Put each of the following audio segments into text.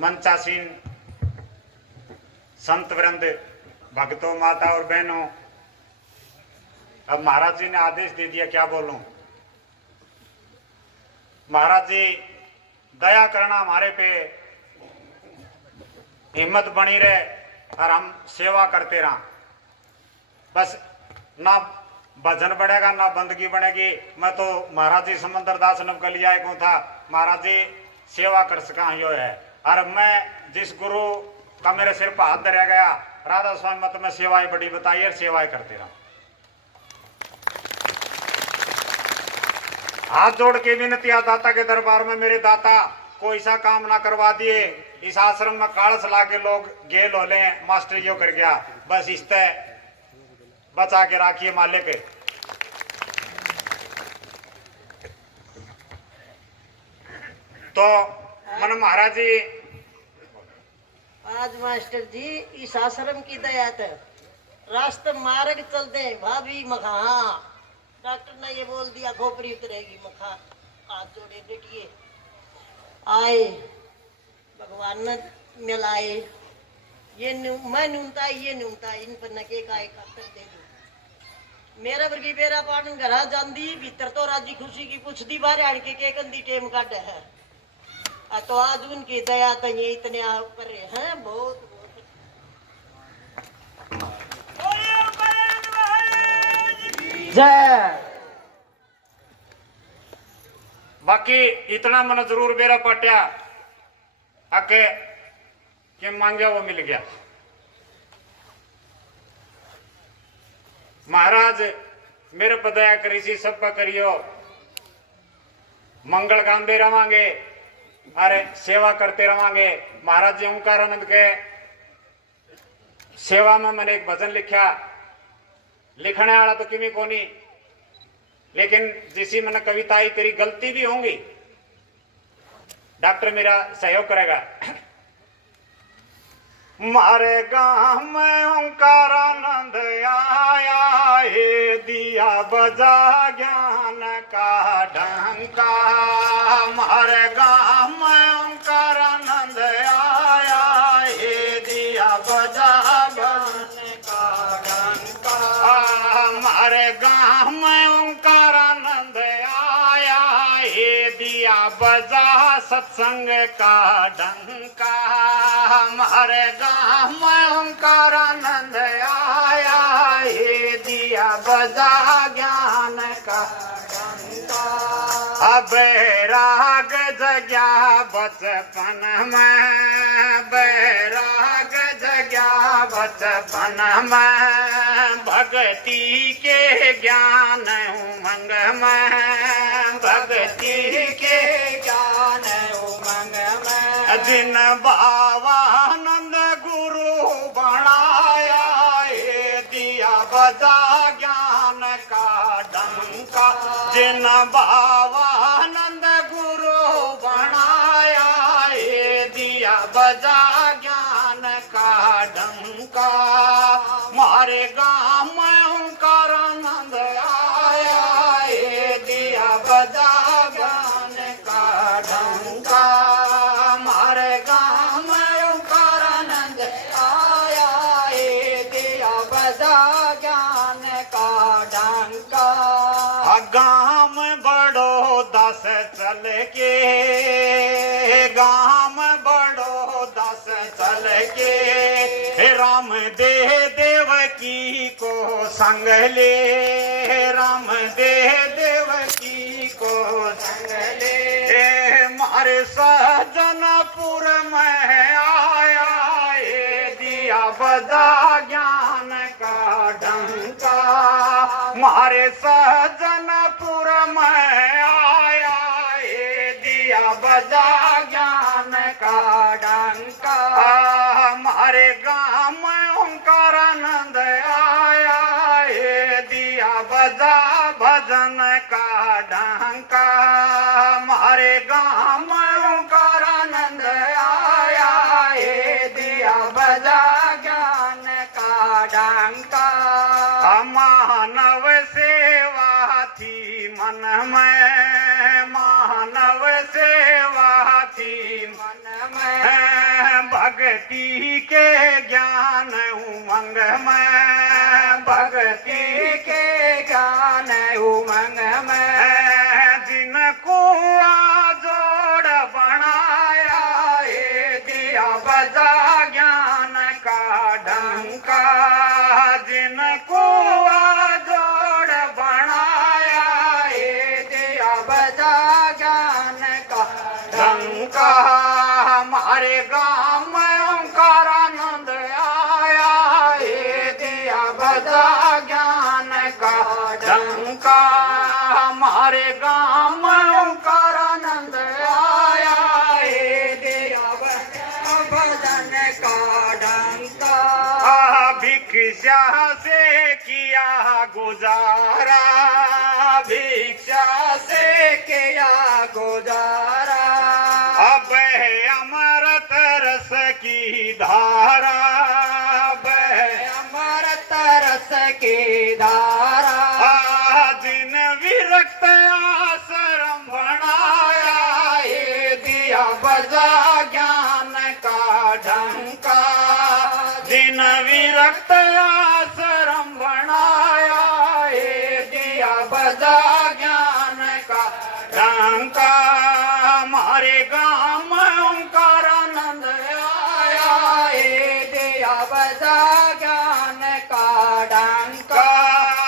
मंचासीन संत वृंद, भक्तों, माता और बहनों, अब महाराज जी ने आदेश दे दिया, क्या बोलूं। महाराज जी दया करना हमारे पे, हिम्मत बनी रहे और हम सेवा करते रहा। बस ना भजन बढ़ेगा ना बंदगी बनेगी। मैं तो महाराज जी समंदर दास नवकलिया को था, महाराज जी सेवा कर सका यो है। और मैं जिस गुरु का मेरे सिर पर हाथ धरा गया, राधा स्वामी मत में सेवाएं बड़ी बताई और सेवाएं करते रहा। हाथ जोड़ के विनती आ दाता के दरबार में, मेरे दाता कोई सा काम ना करवा दिए। इस आश्रम में कालस ला के लोग गेल हो ले, मास्टर यो कर गया, बस इसते बचा के राखिए मालिक। तो मन महाराज जी, आज मास्टर जी इस आश्रम की दया है, रास्ते मार्ग चलते भाभी मखा, डॉक्टर ने ये बोल दिया खोपड़ी उतरेगी मखा, हाथ जोड़े बैठिए, आए भगवान ने मिलाए, ये मैं न्यूनता ये न्यूनता इन पर नके का एक अक्सर दे दो। मेरा वर्गी बेरा पान घरा जांदी भीतर तो राजी खुशी की कुछ दी बाहर आड़ के कंदी टेम काट है। तो आज उनकी दया तो ये इतने ऊपर हैं, बहुत जय। बाकी इतना मन जरूर बेरा पटिया आके कि मांगया वो मिल गया। महाराज मेरे पर दया करी सी, सब पर करियो, मंगल गांधे रवांगे, अरे सेवा करते रवांगे। महाराज जी ओंकारानंद के सेवा में मैंने एक भजन लिखा, लिखने वाला तो किमी कोनी, लेकिन जिसी मैंने कविता ही तेरी गलती भी होंगी, डॉक्टर मेरा सहयोग करेगा। मारे गांव में ओंकारानंद आया है, दिया बजा ज्ञान का डंका। मारे गांव में ओंकारानंद आया है, दिया बजा ज्ञान का डंका। हमारे गांव में ओंकारानंद आया है, दिया बजा सत्संग का डंका। हमारे गांव में ओंकारानंद आया है, दिया बजा ज्ञान का डंका। अब बैराग जग्या बचपन में, बैराग जग्या बचपन में, भक्ति के ज्ञान उमंग में, भक्ति के ज्ञान उमंग में, जिन बाबानंद गुरु बनाया है, दिया बजा ज्ञान का डंका। जिन बाबानंद गुरु बनाया है, दिया बजा ज्ञान का डंका। मारे गांव में ओंकारानंद आया है, दिया बजा ज्ञान का डंका। मारे गांव में ओंकारानंद आया है, दिया बजा ज्ञान का डंका। गांव बड़ो दस चल के, गांव बड़ो दस चल के, राम दे देवकी को संग ले, राम दे देवकी को संग ले। मारे सज्जनपुर में आया है, दिया बजा ज्ञान का डंका। मारे सज्जनपुर में आया है, दिया बजा ज्ञान का डंका। हमारे गांव में ओंकारानंद आया है, दिया बजा भजन का डंका। हमारे गांव में ओंकारानंद आया है, दिया बजा ज्ञान का डंका। मानव सेवा थी मन में, मानव सेवा थी मन में, भक्ति के ज्ञान उमंग में, भक्ति के ज्ञान उमंग में, जिनको जोड़ बनाया ये दिया बजा ज्ञान का डंका, जिनको जोड़ बनाया ये दिया बजा ज्ञान का डंका। हमारे गांव में ओंकार आनंद आया ये दिया बजा ज्ञान का डंका। हमारे गांव में ओंकार आनंद आया ये दिया बजा भजन का डंका। भिक्षा से किया गुजारा, भिक्षा से किया गुजारा, अब है अमृत रस की धारा, अब है अमृत रस की धारा, जिन विरक्त आश्रम बनाया ये दिया बजा ज्ञान का डंका। जिन विरक्त आश्रम बनाया ये दिया बजा ज्ञान का डंका। हमारे गांव में ओंकार आनंद आया ये दिया बजा ज्ञान का डंका।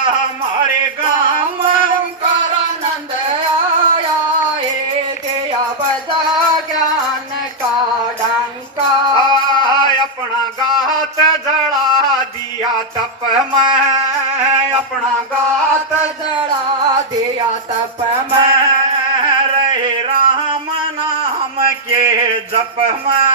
हमारे गांव में ओंकार आनंद आया ये दिया बजा ज्ञान का डंका। अपना गात जला दिया तप में, अपना गात जड़ा दिया तप में, रहे राम नाम के जप में,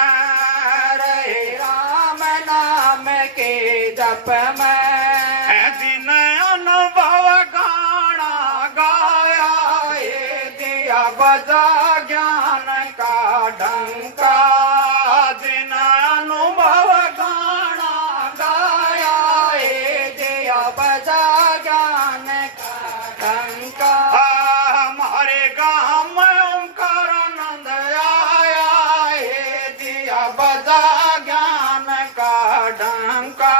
रहे राम नाम के जप में, जिन अनुभव गाना गाया ये दिया बजा ज्ञान का डंका। जिन अनुभव गाना गाया ये दिया बजा ज्ञान का डंका। हमारे गांव में ओंकार आनंद आया ये दिया बजा ज्ञान का डंका।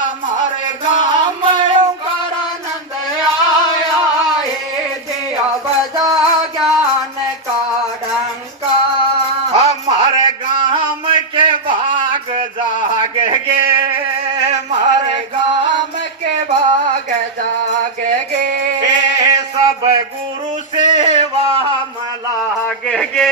हमारे गांव में ओंकार आनंद आया ये दिया बजा ज्ञान का डंका। हमारे गांव के बाग जाग गे, हमारे गाम के बाग जाग गे, सब गुरु सेवा में लाग गे,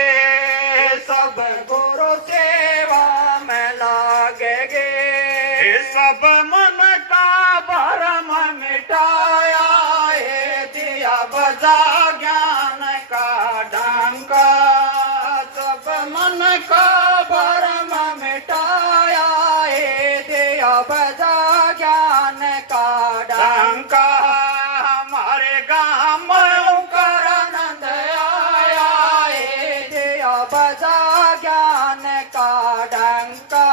सब गुरु सेवा में लाग गे, सब मन का भरम मिटाया ये दिया बजा ज्ञान का डंका। सब मन का भरम मिटाया ये दिया बजा ज्ञान का डंका। हमारे गांव में ओंकार आनंद आया ये दिया बजा ज्ञान का डंका।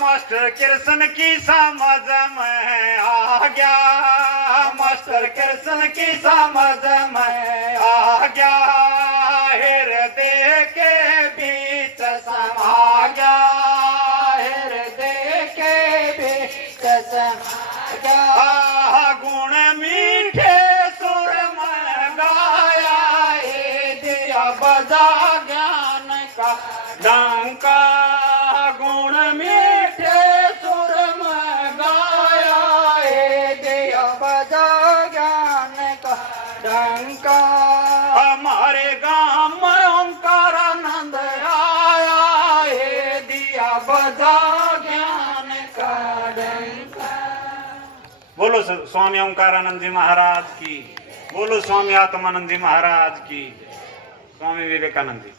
मास्टर कृष्ण की समझ में आ गया, मास्टर कृष्ण की समझ में आ गया, हृदय के बीच समा गया, हृदय के बीच समा गया, गुण मीठे सुर में गाया ये दिया बजा ज्ञान का डंका। गुण मीठे सुर में गाया ये दिया बजा ज्ञान का डंका। हमारे गांव में ओंकार आनंद आया ये दिया बजा ज्ञान का डंका। बोलो स्वामी ओंकारानंद जी महाराज की, बोलो स्वामी आत्मानंद जी महाराज की, स्वामी विवेकानंद जी।